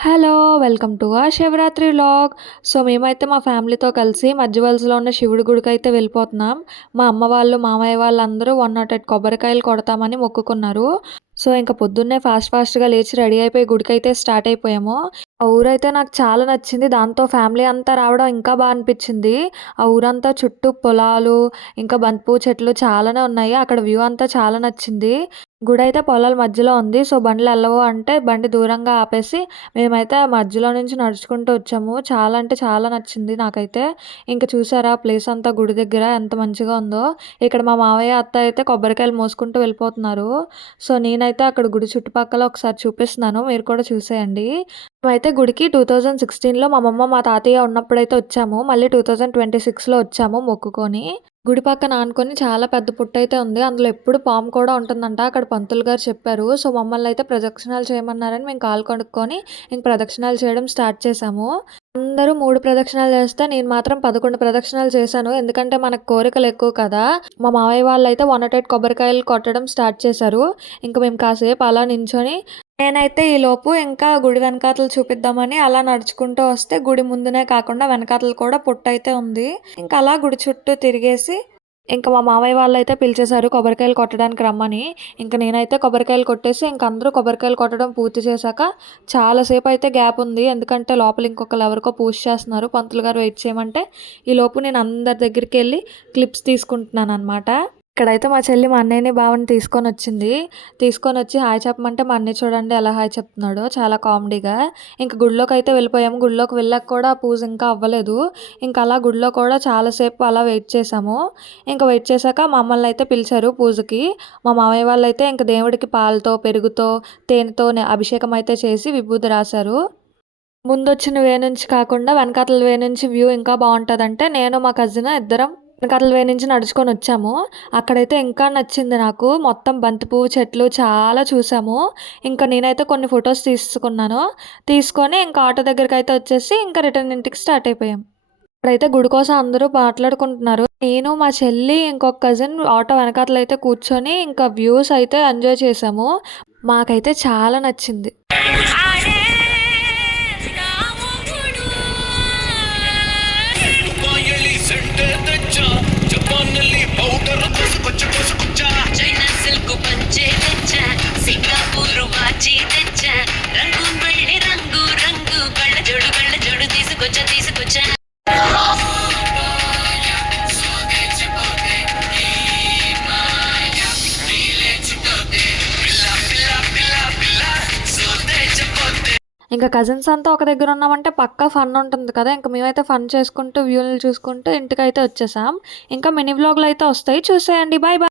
Hello! Welcome to Shivaratri vlog. So, మేమైతే మా ఫ్యామిలీతో కలిసి మధ్యవలసలో ఉన్న శివుడి గుడికైతే వెళ్ళిపోతున్నాం. మా అమ్మ వాళ్ళు, మామయ్య వాళ్ళందరూ 108 కొబ్బరికాయలు కొడతామని మొక్కుకున్నారు. సో, ఇంక పొద్దున్నే ఫాస్ట్‌గా లేచి రెడీ అయిపోయి గుడికైతే స్టార్ట్ అయిపోయాము. ఆ ఊరైతే నాకు చాలా నచ్చింది. దాంతో ఫ్యామిలీ అంతా రావడం ఇంకా అనిపిచ్చింది. ఆ ఊరంతా చుట్టూ పొలాలు, ఇంకా బంతిపూ చెట్లు చాలానే ఉన్నాయి. అక్కడ వ్యూ అంతా చాలా నచ్చింది. గుడైతే పొలాల మధ్యలో ఉంది. సో, బండ్లెళ్ళవు అంటే బండి దూరంగా ఆపేసి మేమైతే ఆ మధ్యలో నుంచి నడుచుకుంటూ వచ్చాము. చాలా అంటే చాలా నచ్చింది నాకైతే. ఇంక చూసారా ప్లేస్ అంతా గుడి దగ్గర ఎంత మంచిగా ఉందో. ఇక్కడ మా మావయ్య, అత్తయ్య అయితే కొబ్బరికాయలు మోసుకుంటూ వెళ్ళిపోతున్నారు. సో, నేనైతే అక్కడ గుడి చుట్టుపక్కల ఒకసారి చూపిస్తున్నాను. మీరు కూడా చూసేయండి. మేమైతే గుడికి 2016లో మా అమ్మమ్మ, మా తాతయ్య ఉన్నప్పుడైతే వచ్చాము. మళ్ళీ 2026లో వచ్చాము మొక్కుకొని. గుడి పక్కన ఆనుకొని చాలా పెద్ద పుట్టయితే ఉంది. అందులో ఎప్పుడు పాము కూడా ఉంటుందంట. అక్కడ పంతులు గారు చెప్పారు. సో, మమ్మల్నయితే ప్రదక్షిణాలు చేయమన్నారని మేము కాళ్ళు కడుక్కొని ఇంక ప్రదక్షిణాలు చేయడం స్టార్ట్ చేశాము. అందరూ 3 ప్రదక్షిణాలు చేస్తే నేను మాత్రం 11 ప్రదక్షిణాలు చేశాను. ఎందుకంటే మనకు కోరికలు ఎక్కువ కదా! మా మావయ్య వాళ్ళైతే 108 కొబ్బరికాయలు కొట్టడం స్టార్ట్ చేశారు. ఇంక మేము కాసేపు అలా నించొని నేనైతే ఈలోపు ఇంకా గుడి వెనకాతల చూపిద్దామని అలా నడుచుకుంటూ వస్తే గుడి ముందునే కాకుండా వెనకాతల కూడా పుట్టయితే ఉంది. ఇంక అలా గుడి చుట్టూ తిరిగేసి ఇంక మా మావయ్య వాళ్ళైతే పిలిచేశారు కొబ్బరికాయలు కొట్టడానికి రమ్మని. ఇంక నేనైతే కొబ్బరికాయలు కొట్టేసి ఇంక అందరూ కొబ్బరికాయలు కొట్టడం పూర్తి చేశాక చాలా సేపయితే గ్యాప్ ఉంది. ఎందుకంటే లోపల ఇంకొకళ్ళు ఎవరికో పూజ చేస్తున్నారు. పంతులు గారు వెయిట్ చేయమంటే ఈలోపు నేను అందరి దగ్గరికెళ్ళి క్లిప్స్ తీసుకుంటున్నాననమాట. ఇక్కడైతే మా చెల్లి మా అన్నయ్యని, బావని తీసుకొనొచ్చి హాయ్ చెప్పమంటే మా అన్నయ్య చూడండి ఎలా హాయ్ చెప్తున్నాడో చాలా కామెడీగా. ఇంక గుడిలోకైతే వెళ్ళిపోయాము. గుడిలోకి వెళ్ళాక కూడా పూజ ఇంకా అవ్వలేదు. ఇంక అలా గుడిలో కూడా చాలాసేపు అలా వెయిట్ చేశాము. ఇంక వెయిట్ చేశాక మమ్మల్నయితే పిలిచారు పూజకి. మా మామయ్య వాళ్ళైతే ఇంక దేవుడికి పాలతో, పెరుగుతో, తేనెతో అభిషేకం అయితే చేసి విభూది రాశారు. ముందొచ్చిన వే నుంచి కాకుండా వెనకాతల వే నుంచి వ్యూ ఇంకా బావుంటదంటే నేను మా కజిన్ ఇద్దరం వెనకాతల వే నుంచి నడుచుకొనొచ్చాము. అక్కడైతే ఇంకా నచ్చింది నాకు. మొత్తం బంతి పువ్వు చెట్లు చాలా చూసాము. ఇంకా నేనైతే కొన్ని ఫోటోస్ తీసుకున్నాను. తీసుకొని ఇంకా ఆటో దగ్గరికైతే వచ్చేసి ఇంకా రిటర్న్ ఇంటికి స్టార్ట్ అయిపోయాం. ఇక్కడైతే గుడి కోసం అందరూ మాట్లాడుకుంటున్నారు. నేను, మా చెల్లి, ఇంకొక కజిన్ ఆటో వెనకాతలైతే కూర్చొని ఇంకా వ్యూస్ అయితే ఎంజాయ్ చేసాము. మాకైతే చాలా నచ్చింది. చైనా సిల్క్ పంచే తెచ్చా, సింగపూర్ వాచి తెచ్చా, రంగు వెళ్ళి రంగు రంగు కళ్ళ జోడు తీసుకొచ్చా. ఇంకా కజిన్స్ అంతా ఒక దగ్గర ఉన్నామంటే పక్కా ఫన్ ఉంటుంది కదా! ఇంక మేమైతే ఫన్ చేసుకుంటూ, వ్యూలు చూసుకుంటూ ఇంటికైతే వచ్చేసాం. ఇంకా మినీ వ్లాగులు అయితే వస్తాయి చూసేయండి. Bye bye.